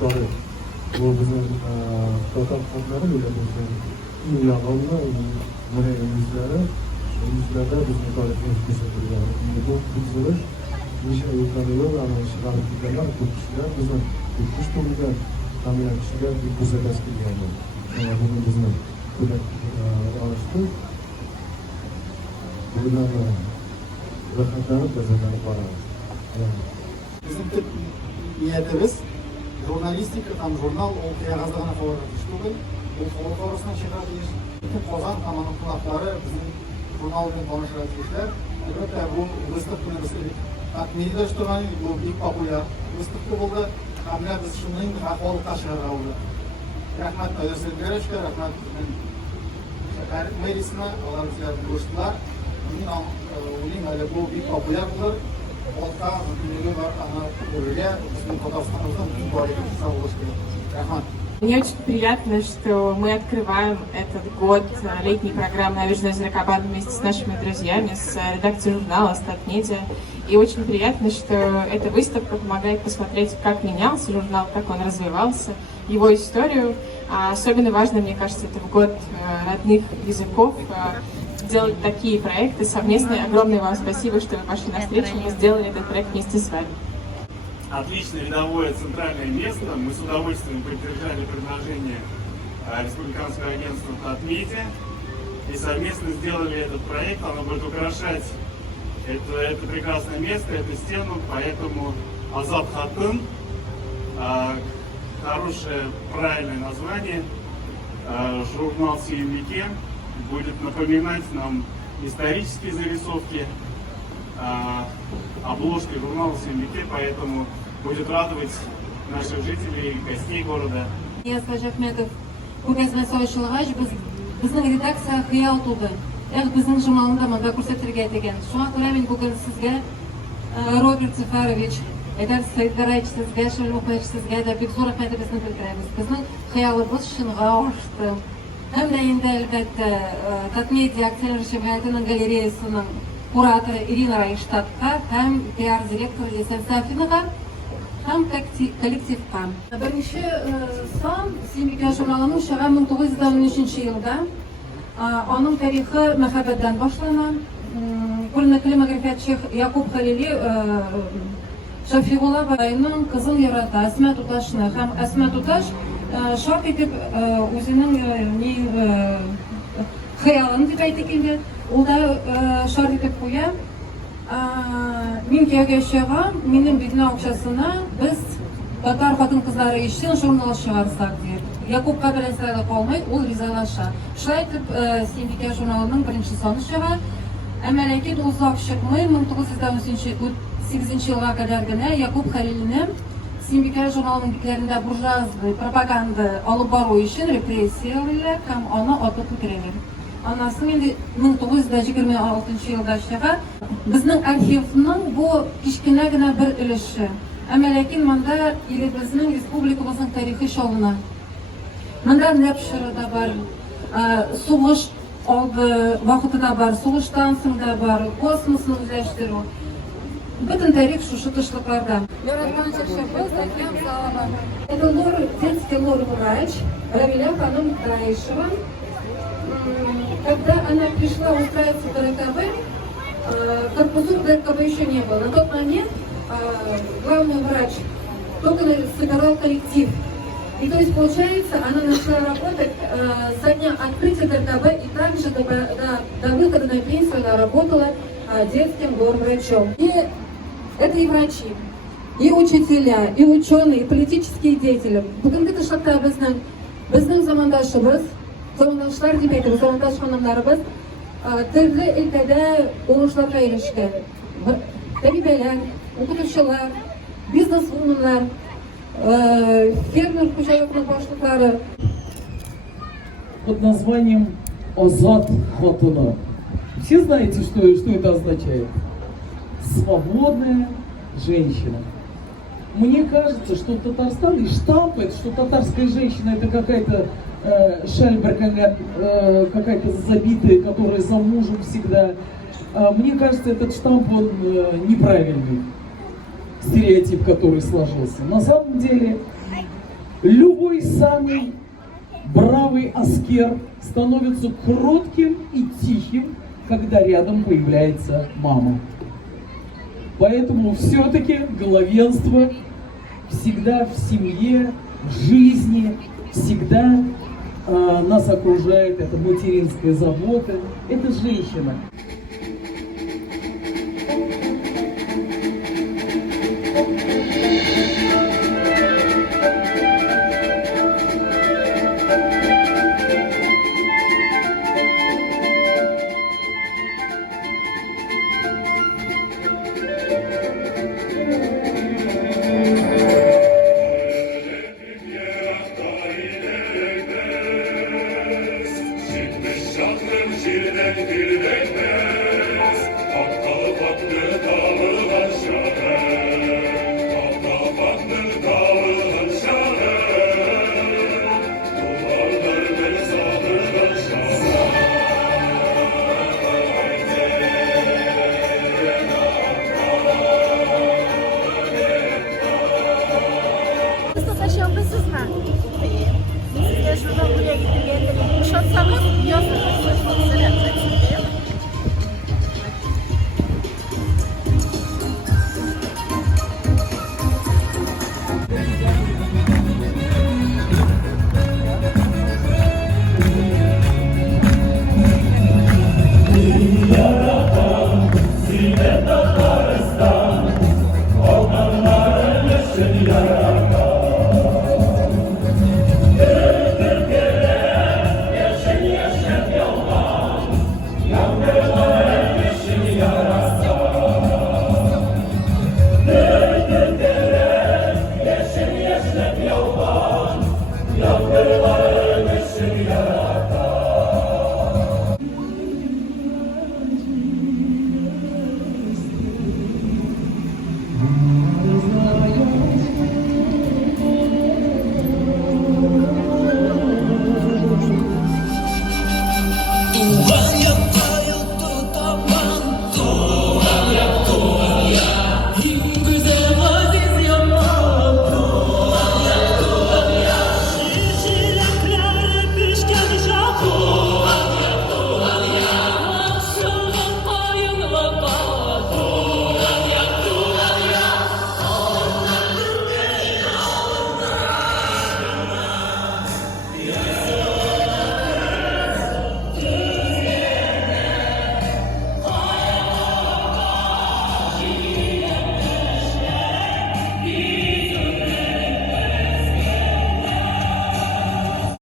miqdori bu bizim total fondları bile bizim yağlamda buraya yüzlerde bizim tarihimiz kesildiler. Bu kızılır nice yukarılar ama çıkarıp giderler bu kişiler bizim kuş turunda tanıyan kişiler bir kuza baskı geldi. Yani bunu bizim kulak alıştı. Buradan rahatlanıp kazanıp var. Bizim tip niyetimiz jurnalistika tam jurnal o kağıtlarına koyuyoruz. Bu fotoğrafın çıkardığı Qozon tomoni qulaqlari bizim jurnal bilan tanishtirishlar. Albatta bu выставканы taqdirlashtirgan bu eng populyar выставка bo'ldi. Hamda biz shuning ahvoli tashkil qildik. Rahmat Nazarboyevga, rahmat shahar merisina, ular bizga qo'shdilar. Uning hali bu eng populyar bo'ldi. Orta dunyoga va ana o'rga bizning Qozog'istonimizda eng boylik hisoblanadi. Rahmat. Мне очень приятно, что мы открываем этот год летней программы «Набережная Зеркабан» вместе с нашими друзьями, с редакцией журнала «Статмедиа». И очень приятно, что эта выставка помогает посмотреть, как менялся журнал, как он развивался, его историю. А особенно важно, мне кажется, это в год родных языков делать такие проекты совместные. Огромное вам спасибо, что вы пошли навстречу, мы сделали этот проект вместе с вами. Отличное видовое центральное место. Мы с удовольствием поддержали предложение Республиканского агентства «Татмедиа» и совместно сделали этот проект. Оно будет украшать это прекрасное место, эту стену, поэтому Азат Хатын, хорошее, правильное название, журнал «Сиемвике» будет напоминать нам исторические зарисовки, обложки журнала «Сиемвике», поэтому будет радовать наших жителей и гостей города. Язгар Жахметов, күргәзмәсе ачылгач, безнең редакция хыял туды. Безнең журналны монда күрсәтергә дигән. Шуңа күрә мин бүген сезгә Роберт Сафарович, Эдер Сәйдәрач сезгә, Шәлмөхмәт сезгә дә бик зур рәхмәтебезне белдерәбез. Безнең хыялыбыз чынга ашты. Һәм дә инде әлбәттә Татмедиа акционер җәмгыятенең галереясының кураторы Ирина Райштадтка һәм пиар директоры Лесен Сафинага һәм коллективка. Беренче сан Сиемвике журналының чыга 1913 елда. Аның тарихы мәхәббәттән башлана. Күренекле мәгърифәтче Якуб Халили Шафигулла байның кызын ярата, Әсмә Туташны һәм Әсмә Туташ шарт итеп үзенең хыялын дип әйтик инде. Ул да шарт итеп куя. Мин кияүгә чыгам, минем битне акчасына без татар хатын-кызлары өчен журнал чыгарсак дип. Якубка белән сырада калмый, ул ризалаша. Шулай итеп, Сиемвике журналының беренче саны чыга. Әмма ләкин ул озак чыкмый, 1998 елга кадәр генә Якуб Халилне Сиемвике журналының битләрендә буржуазный пропаганда алып бару өчен репрессиялыйлар һәм аны атып үтерәләр. Аннан инде 1926 елда чыга. Безнең архивның бу кичкенә генә бер өлеше. Әмма ләкин монда илебезнең, республикабызның тарихи чалына. Монда нәпшыры да бар, сугыш алды вакыты да бар, сугыштан соң да бар, космосны үзләштерү. Бөтен тарих шушы тышлыкларда. Яратканча шәхес Әкрәм Салова. Это детский лор-врач Равиля ханым Таишева. Когда она пришла устраиваться в ДРКБ, корпусов ДРКБ еще не было. На тот момент главный врач только собирал коллектив. И то есть получается, она начала работать со дня открытия ДРКБ и также до выхода на пенсию она работала детским лор-врачом. И это и врачи, и учителя, и ученые, и политические деятели. Бүгенге шакта безнең замандашыбыз, замандашлар дип әйтәбез, замандаш ханымнарыбыз төрле өлкәдә уңышларга ирешкән. Табиблар, укытучылар, бизнес-вуменнар, фермер хуҗалыгының башлыклары. Под названием Азат Хатуна. Все знаете, что это означает? Свободная женщина. Мне кажется, что в Татарстане штампает, что татарская женщина это какая-то шальберка, какая-то забитая, которая за мужем всегда. Мне кажется, этот штамп, он неправильный. Стереотип, который сложился. На самом деле, Любой самый бравый аскер становится кротким и тихим, когда рядом появляется мама. Поэтому все-таки главенство всегда в семье, в жизни, всегда нас окружает эта материнская забота, это женщина. Yavrular